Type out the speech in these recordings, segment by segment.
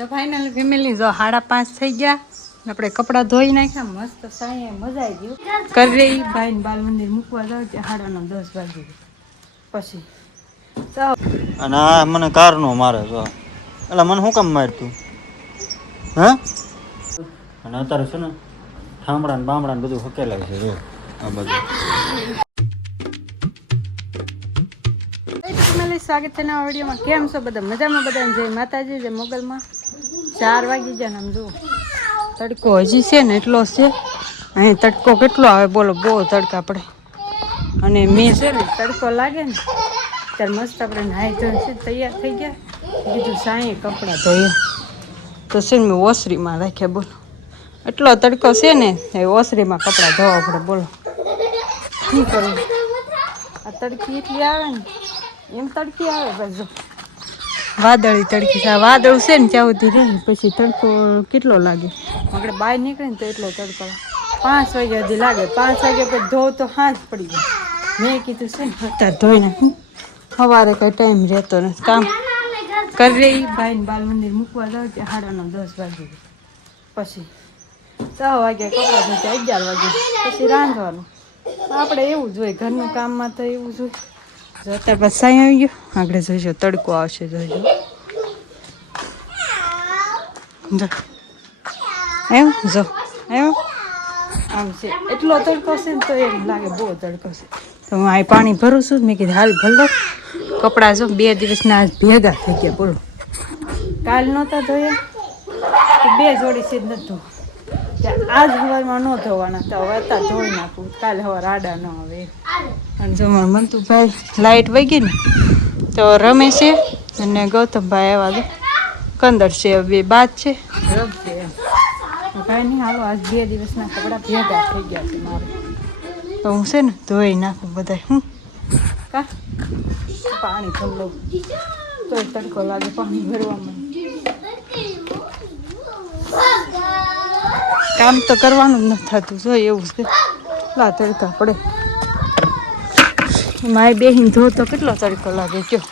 તો final family જો 5:30 થઈ ગયા. આપણે કપડાં ધોઈ નાખ્યા મસ્ત સાંયે મજા આવી ગયું. કરી ભાઈને બાલ મંદિર મૂકવા જાવ ત્યાં 9:30 વાગી પછી અને આ મને કારનો મારે જો એટલે મને શું કામ મારતું હે અને અત્યારે છે ને ઠામડા ને બામડા ને બધું હકેલાય છે જો આ બધું. સ્વાગત છે નવા વિડીયોમાં. કેમ છો બધા? મજામાં? બધાને જય માતાજી, જય મોગલમાં. 4 વાગી ગયા ને આમ જુઓ તડકો હજી છે ને એટલો છે. અહીં તડકો કેટલો આવે બોલો, બહુ તડકા પડે. અને મેં છે ને તડકો લાગે ને ત્યારે મસ્ત આપણે નાહી ધોઈને તૈયાર થઈ ગયા. કીધું સાંયે કપડાં ધોઈએ તો છે ને મેં ઓસરીમાં રાખ્યા. બોલો એટલો તડકો છે ને એ ઓસરીમાં કપડાં ધોવા પડે. બોલો શું કરું? આ તડકી એટલી આવે ને એમ તડકી આવે બાજુ વાદળી તડકી. આ વાદળ છે ને ત્યાં સુધી રહે પછી તડકો કેટલો લાગે. આપણે બહાર નીકળે ને તો એટલો તડકો 5 વાગ્યા સુધી લાગે. 5 વાગ્યા પછી ધોવ તો હાથ પડી જાય. મેં કીધું છે ને અત્યારે ધોઈ નાખું, સવારે કંઈ ટાઈમ રહેતો નથી. કામ કરી ભાઈને બાલ મંદિર મૂકવા જાવ ત્યાં 9:30 વાગી પછી 6 વાગ્યા કપડાં ધોતા 11 વાગે પછી રાંધવાનું. આપણે એવું જ હોય ઘરનું કામમાં તો એવું જ હોય. જો અત્યારે પછી સાંઈ આવી ગયો. આગળ જોઈજો તડકો આવશે. જોઈજો જો એમ જો એમ આમ છે એટલો તડકો છે ને તો એમ લાગે બહુ તડકો છે. તો હું અહીં પાણી ભરું છું. મેં કીધું હાલ ભર લો. કપડાં જો 2 દિવસના આજ ભેગા થઈ ગયા. બોલો કાલ નહોતા ધોયા તો 2 જોડી સીધ નથી ધોવા. આજ સવારમાં ન ધોવાના તો હવે અત્યારે ધોઈ નાખું. કાલે સવાર આડા ન આવે. અને જો મારા મંતુભાઈ લાઇટ વહી ગઈ ને તો રમે છે અને ગૌતમભાઈ આવ્યા છે કંદર છે. 2 બાદ છે રમશે એમ. કાંઈ નહીં હાલો આજ 2 દિવસના કપડાં ભેગા થઈ ગયા છે મારે. તો હું છે ને ધોઈ નાખું બધા. હું કા પાણી ભરી લઉં તોય તડકો લાગે પાણી ભરવામાં. કામ તો કરવાનું જ નથી થતું. જો એવું છે કેટલા તડકા પડે. મારે બેહીને ધો તો કેટલો તડકો લાગે કયો,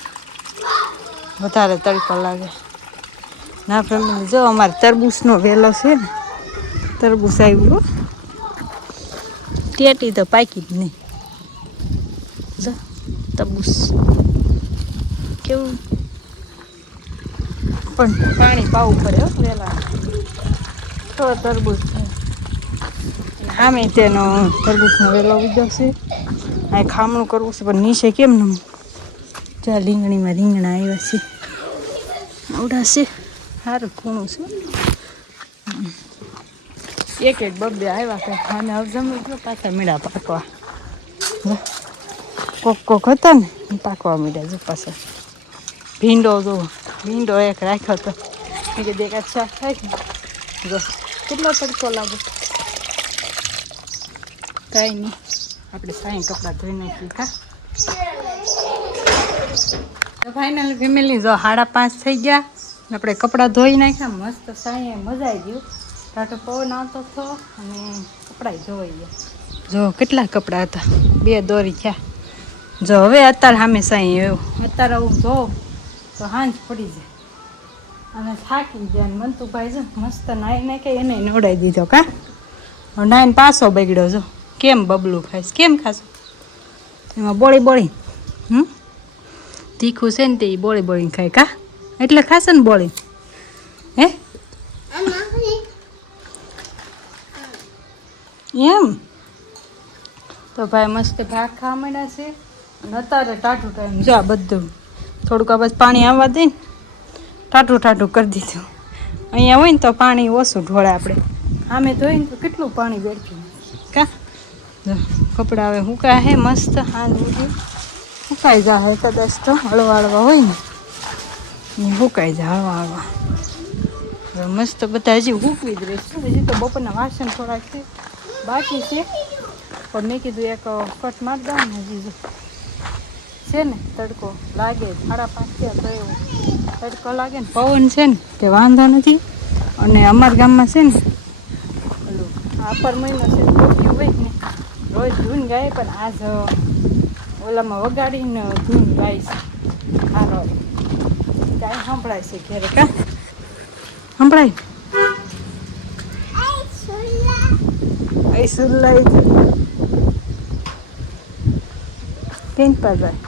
વધારે તડકો લાગે ના. ફેમિલી જો અમારે તરબૂચનો વેલો છે ને, તરબૂચ આવ્યું. ટેટી તો પાકી જ નહીં. જો તરબૂચ કેવું પણ પાણી પાવું પડે વેલા તો તરબૂચ થાય. આમે તેનો તરબૂચનો વેલો લીધો છે. આ ખામણું કરવું છે પણ નીચે કેમ ન જ્યાં રીંગણીમાં રીંગણા આવ્યા છે આવડા છે. સારું ખૂણું છે. એક 2 આવ્યા કે અને હવે જમી ગયો પાછા મીડા પાકવા. કોક હતા ને પાકવા મીડા જો પાછા. ભીંડો જો ભીંડો એક રાખ્યો હતો. એ કે દેખાત શાક થાય ને જો કેટલો તડકો લાગે. કાંઈ નહીં આપણે સાંઈ કપડાં ધોઈ નાખીએ. કા તો ફાઇનલ ફેમિલી જો 5:30 થઈ ગયા. આપણે કપડાં ધોઈ નાખ્યા મસ્ત સાંયે મજા આવી ગયું. ટાટો પવન આવતો હતો અને કપડાં ધોઈ ગયા. જો કેટલા કપડાં હતા 2 દોરી થયા. જો હવે અત્યારે સામે સાંઈ એવું અત્યારે હું ધોઉં તો હાંજ પડી જાય અને થાકી જાય. મંતુભાઈ જો મસ્ત નાઈ નાખે એને નવડાવી દીધો. કા નાઈને પાછો બગડ્યો. જો કેમ બબલું ખાઈશ? કેમ ખાશો? એમાં બોળી તીખું છે ને તે બોળી ખાય. કા એટલે ખાશે ને બોળી? હે એમ તો ભાઈ મસ્ત ભાગ ખાવા માંડ્યા છે. અને અત્યારે ટાટું ટાઈમ જો આ બધું થોડુંક બસ પાણી આવવા દઈને ટાટું કરી દીધું. અહીંયા હોય ને તો પાણી ઓછું ઢોળે. આપણે આમે ધોઈને તો કેટલું પાણી બેઠું. કા કપડાં હવે સુકાય હે મસ્ત. હાલ સુકાઈ જાય કદાચ તો હળવા હોય ને સુકાઈ જાય હળવા. મસ્ત બધા હજી સૂકવી જ રહેશે. હજી તો બપોરના વાસણ થોડાક છે બાકી છે પણ મેં કીધું એક કટ મારી દઉં ને. હજી છે ને તડકો લાગે 5:30 થયા તો એવું તડકો લાગે ને પવન છે ને કે વાંધો નથી. અને અમારા ગામમાં છે ને ઓલું આપર મહિનો છે ગોપ્યું હોય ને રોજ ધૂન ગાય પણ આજ ઓલામાં વગાડીને ધૂન ગાય છે. હારો કાંઈ સંભળાય છે ઘેરે. કા સંભળાય એ સુરલાઈ કેમ પા જાય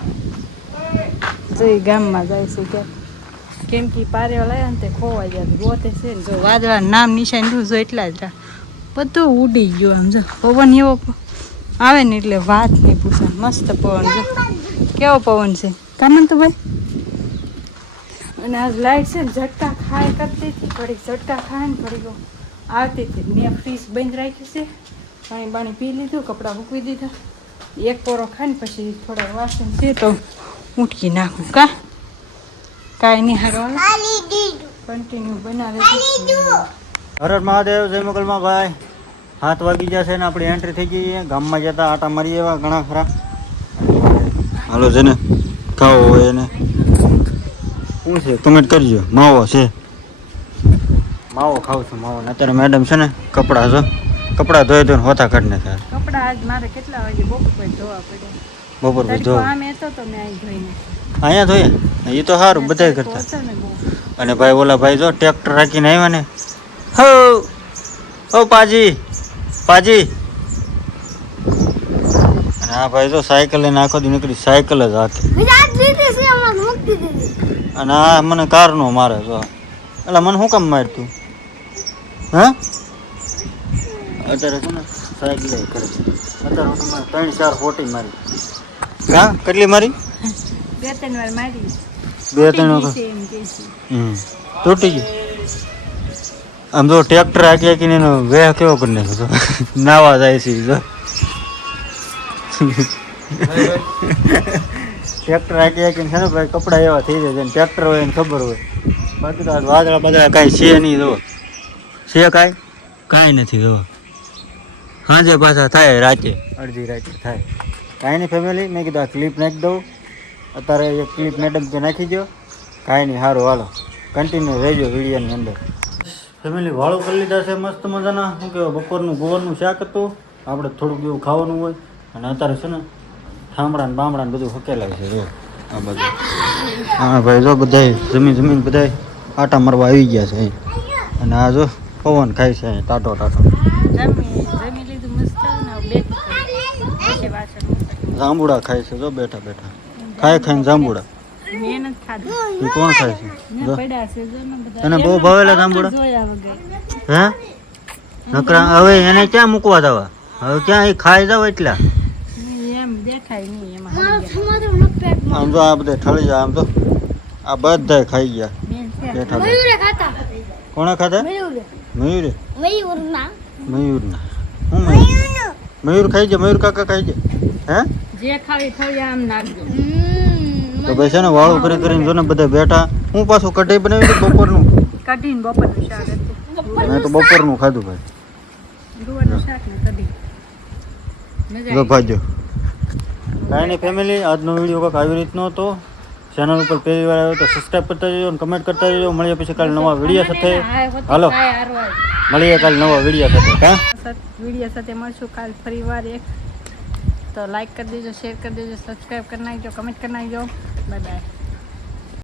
જઈ ગામમાં જાય છે કે કેમ કે પારેવા લાયા ને તે ખોવાઈ જાય ગોતે છે ને જો વાદળા નામ નિશાન જો એટલા જ રા બધું ઉડી ગયું આમ જો પવન એવો આવે ને એટલે વાત નહીં પૂછે મસ્ત પવન જો કેવો પવન છે કામન તો ભાઈ અને આજ લાઈટ છે ને ઝટકા ખાય કરતી હતી ઘડીક ઝટકા ખાય ને ઘડીક આવતી હતી મેં ફ્રીજ બંધ રાખ્યું છે પાણી બાણી પી લીધું કપડાં મૂકી દીધા એક પોરો ખાઈને પછી થોડા વાસણ છે તો ઉઠકી નાખું કાંઈ નહીં હારવાનું કન્ટિન્યુ બનાવે હર હર મહાદેવ જય મોગલમાં ભાઈ 7 વાગી ગયા છે ને આપણી એન્ટ્રી થઈ ગઈ છે ગામમાં જતા આટા મારી એવા ઘણા ખરા હાલો છે ને ખાવો હોય એને શું છે કમેન્ટ કરજો માવો છે માવો ખાવ છું માવો ને અત્યારે મેડમ છે ને કપડાં ધોઈ ધોઈને હોતા કાઢી નાખ્યા કપડાં આજ મારે કેટલા વાગે બપોર પછી ધોવા પડ્યા બપોર પછી ધો આમ એ તો મેં અહીં ધોઈને અહીંયા ધોઈએ એ તો સારું બધાય કરતા અને ભાઈ ઓલા ભાઈ જો ટ્રેક્ટર રાખીને આવ્યા ને હો પાજી અને આ ભાઈ જો સાયકલ લઈને આખો દી નીકળી સાયકલ જ હાકે અને આ મને કારનો મારે જો એટલે મને શું કામ મારતું હા અત્યારે છે ને સાયકલ કરે છે અત્યારે હું 3-4 ફોટી મારી હા કેટલી મારી 2-3 વાર મારી 2-3 વખત તૂટી ગઈ આમ તો ટ્રેક્ટર હાકી હાકીને એનો વેહ કેવો કરી નાખ્યો નાવા જાય છે જો ટ્રેક્ટર હાકી હાકીને છે ને ભાઈ કપડાં એવા થઈ જાય છે ટ્રેક્ટર હોય એને ખબર હોય બાકી તો વાદળા બાદળા કાંઈ છે નહીં જો છે કાંઈ નથી જો સાંજે પાછા થાય રાતે અડધી રાતે થાય કાંઈ નહીં ફેમિલી મેં કીધું આ ક્લિપ નાખી દઉં અત્યારે એક ક્લિપ મેડમ કે નાખી દો કાંઈ નહીં સારું હાલો કન્ટિન્યુ રહેજો વિડીયોની અંદર ફેમિલી વાળું કરી લીધા છે મસ્ત મજાના શું કહેવાય બપોરનું ગોળનું શાક હતું આપણે થોડુંક એવું ખાવાનું હોય અને અત્યારે છે ને ઠામડા ને બામડા ને બધું હકેલાય છે જો આ બધું હા ભાઈ જો બધાય જમીન બધાય આટા મારવા આવી ગયા છે અહીં અને આ જો પવન ખાય છે અહીં ટાટો જમી લીધું મસ્ત ને બેઠી જાંબુડા ખાય છે જો બેઠા ખાઈને જાંબુડા મહેનત ખાધી એ કોણ ખાય છે જો પડ્યા છે જો ને બધા એને બહુ ભાવેલા જાંબુડા જોયા વગર હે નકરા હવે એને ક્યાં મૂકવા જવા હવે ક્યાં એ ખાઈ જાવ એટલા એમ દેખાય નહીં એમાં આમ તો આ બધા ઠળી જાય આમ તો આ બધા ખાઈ ગયા બેઠા કોણે ખાધા મયુરે મયુરના હું મયુર ખાઈ જાય મયુર કાકા ખાઈ જાય હે જે ખાવી ખાવી આમ નાખજો તો ભાઈ છે ને વાળું કરીને જો ને બધા બેઠા હું પાછું કઢાઈ બનાવી બપોરનું કઢીને બપોરનું શાક હતું મેં તો બપોરનું ખાધું ભાઈ ગુવારનું શાક ને કઢી જો ભાજો કાંઈ નહીં ફેમિલી આજનો વિડીયો કંઈક આવી રીતનો હતો ચેનલ ઉપર પહેલી વાર આવ્યો તો સબસ્ક્રાઈબ કરતા જજો અને કમેન્ટ કરતા જજો મળીએ પછી કાલે નવા વિડીયો સાથે હાલો મળીએ કાલે નવા વિડીયો સાથે હા વિડીયો સાથે મળશું કાલ ફરી વાર એક તો લાઈક કરી દેજો શેર કરી દેજો સબસ્ક્રાઈબ કરી નાખજો કમેન્ટ કરી નાખજો બાય બાય